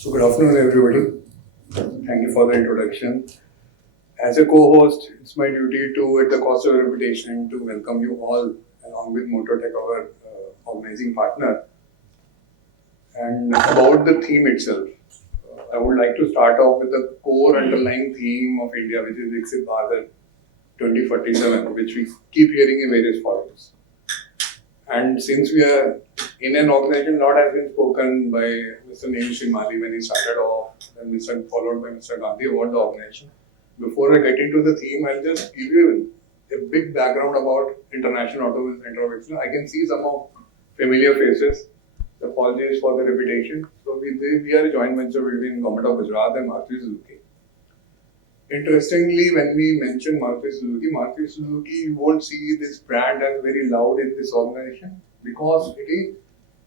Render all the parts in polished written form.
So good afternoon, everybody. Thank you for the introduction. As a co-host, it's my duty to, at the cost of reputation, to welcome you all along with Motortech, our organizing partner. And about the theme itself, I would like to start off with the core underlying theme of India, which is Viksit Bharat 2047, which we keep hearing in various forums. And since we are in an organization, a lot has been spoken by Mr. Neil Shimali when he started off, and followed by Mr. Gandhi about the organization. Before I get into the theme, I'll just give you a big background about International Automotive Center of Excellence. I can see some of familiar faces. Apologies for the repetition. So we are a joint venture between Government of Gujarat and Maruti Suzuki. Interestingly, when we mention Maruti Suzuki, you won't see this brand as very loud in this organization because it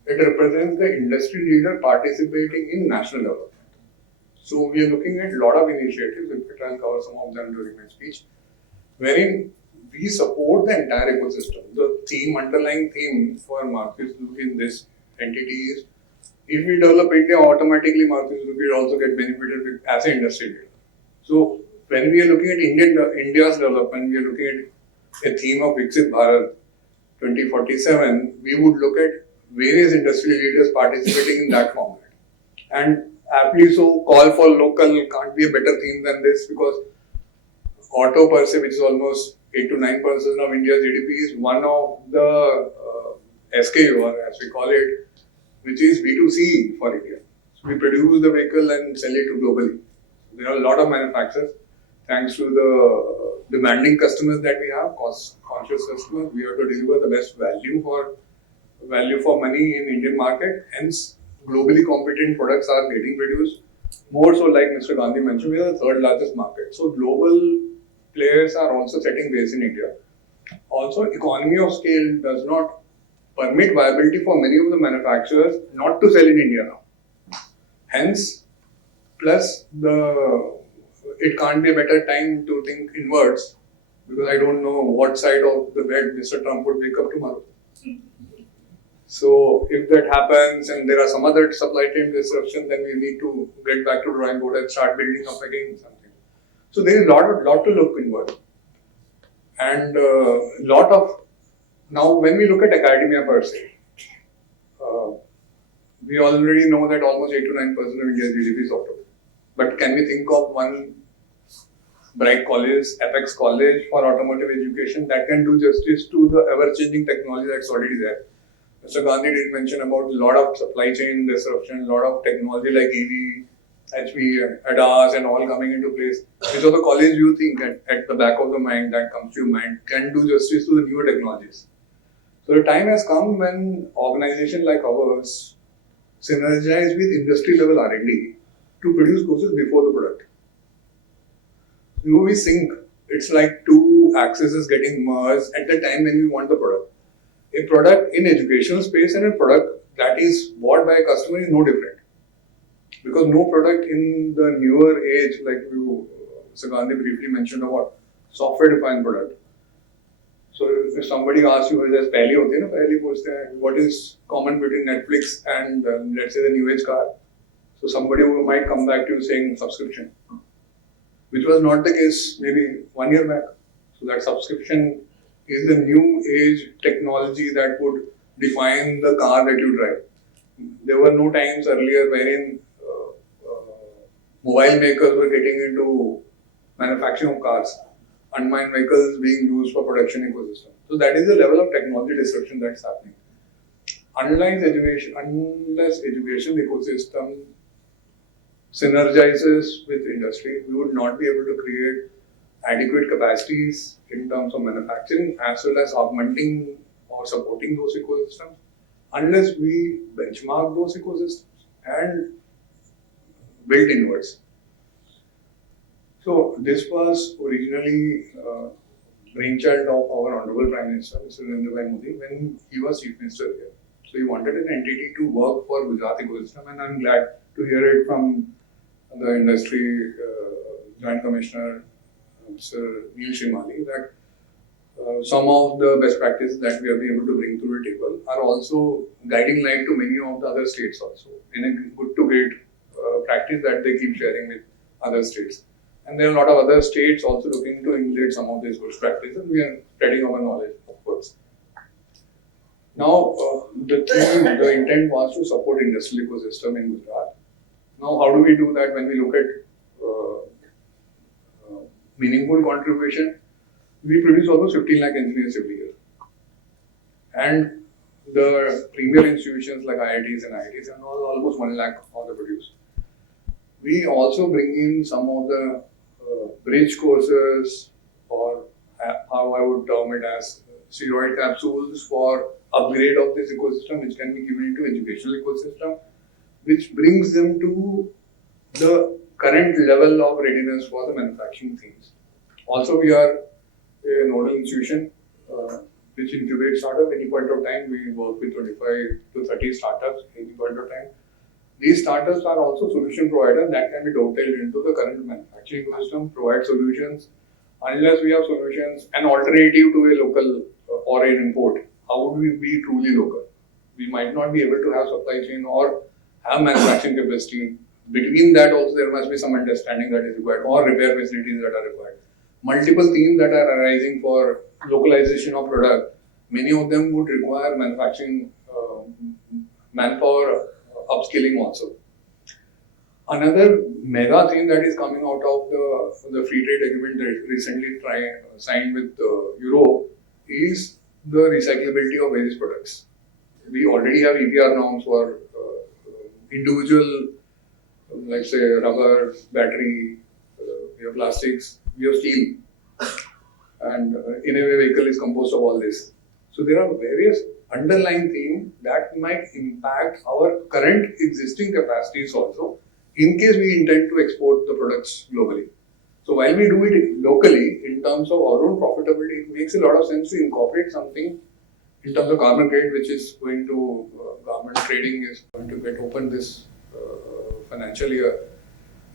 represents the industry leader participating in national development. So we are looking at a lot of initiatives, in fact I'll cover some of them during my speech, wherein we support the entire ecosystem. The underlying theme for Maruti Suzuki in this entity is, if we develop India, automatically Maruti Suzuki will also get benefited as an industry leader. So when we are looking at India's development, we are looking at a theme of Viksit Bharat 2047. We would look at various industry leaders participating in that format. And aptly so, call for local can't be a better theme than this, because auto per se, which is almost 8 to 9% of India's GDP, is one of the SKU, or as we call it, which is B2C for India. So we produce the vehicle and sell it globally. There are a lot of manufacturers. Thanks to the demanding customers that we have, cost-conscious customers, we have to deliver the best value for money in Indian market. Hence, globally competent products are getting produced. More so, like Mr. Gandhi mentioned, we are the third largest market. So global players are also setting base in India. Also, economy of scale does not permit viability for many of the manufacturers not to sell in India now. Hence, plus it can't be a better time to think inwards, because I don't know what side of the bed Mr. Trump would wake up tomorrow. So if that happens and there are some other supply chain disruption, then we need to get back to drawing board and start building up again something. So there is a lot to look inward. And now when we look at academia per se, we already know that almost 8 to 9% of India's GDP is auto. But can we think of one bright college, Apex College for automotive education that can do justice to the ever-changing technology that's already there? Mr. Gandhi did mention about a lot of supply chain disruption, a lot of technology like EV, HV, ADAS and all coming into place. Which of the college you think at the back of the mind that comes to your mind can do justice to the newer technologies? So the time has come when organizations like ours synergize with industry level R&D to produce courses before the product. We sync. It's like two axes getting merged at the time when we want the product. A product in educational space and a product that is bought by a customer is no different. Because no product in the newer age, like Mr. Gandhi briefly mentioned about software-defined product. So if somebody asks you, what is common between Netflix and let's say the new age car? So somebody who might come back to you saying subscription, which was not the case maybe 1 year back. So that subscription is the new age technology that would define the car that you drive. There were no times earlier wherein mobile makers were getting into manufacturing of cars, unmanned vehicles being used for production ecosystem. So that is the level of technology disruption that's happening. Unless education ecosystem synergizes with industry, we would not be able to create adequate capacities in terms of manufacturing as well as augmenting or supporting those ecosystems unless we benchmark those ecosystems and build inwards. So this was originally brainchild of our Honorable Prime Minister, Mr. Narendra Modi, when he was Chief Minister here. So he wanted an entity to work for Gujarat ecosystem, and I'm glad to hear it from the industry Joint Commissioner, Mr. Neil Shimali, that some of the best practices that we have been able to bring to the table are also guiding light to many of the other states also in a good to great practice that they keep sharing with other states. And there are a lot of other states also looking to emulate some of these good practices, and we are spreading our knowledge upwards. Now, the intent was to support industrial ecosystem in Gujarat. Now, how do we do that when we look at meaningful contribution? We produce almost 15 lakh engineers every year. And the premier institutions like IITs and IITs and almost 1 lakh all the produce. We also bring in some of the bridge courses, or how I would term it as steroid capsules for upgrade of this ecosystem, which can be given into educational ecosystem, which brings them to the current level of readiness for the manufacturing themes. Also, we are a nodal institution which incubates startup. Any point of time, we work with 25 to 30 startups any point of time. These startups are also solution providers that can be dovetailed into the current manufacturing ecosystem, provide solutions. Unless we have solutions, an alternative to a local or an import, how would we be truly local? We might not be able to have supply chain or have manufacturing capacity. Between that also there must be some understanding that is required, or repair facilities that are required. Multiple themes that are arising for localization of product, many of them would require manufacturing manpower upskilling also. Another mega theme that is coming out of the free trade agreement that recently signed with Europe is the recyclability of various products. We already have EPR norms for individual, like say rubber, battery, we have plastics, we have steel, and in a way vehicle is composed of all this. So there are various underlying themes that might impact our current existing capacities also, in case we intend to export the products globally. So while we do it locally, in terms of our own profitability, it makes a lot of sense to incorporate something in terms of carbon credit, which is going to, garment trading is going to get open this financial year.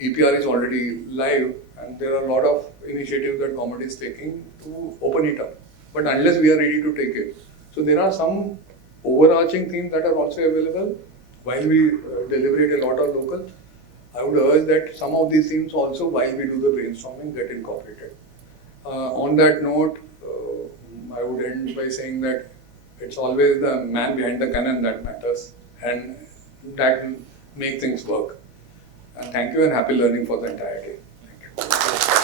EPR is already live, and there are a lot of initiatives that government is taking to open it up. But unless we are ready to take it. So there are some overarching themes that are also available while we deliberate a lot of local. I would urge that some of these themes also, while we do the brainstorming, get incorporated. On that note, I would end by saying that it's always the man behind the cannon that matters, and that will make things work. And thank you, and happy learning for the entire day. Thank you.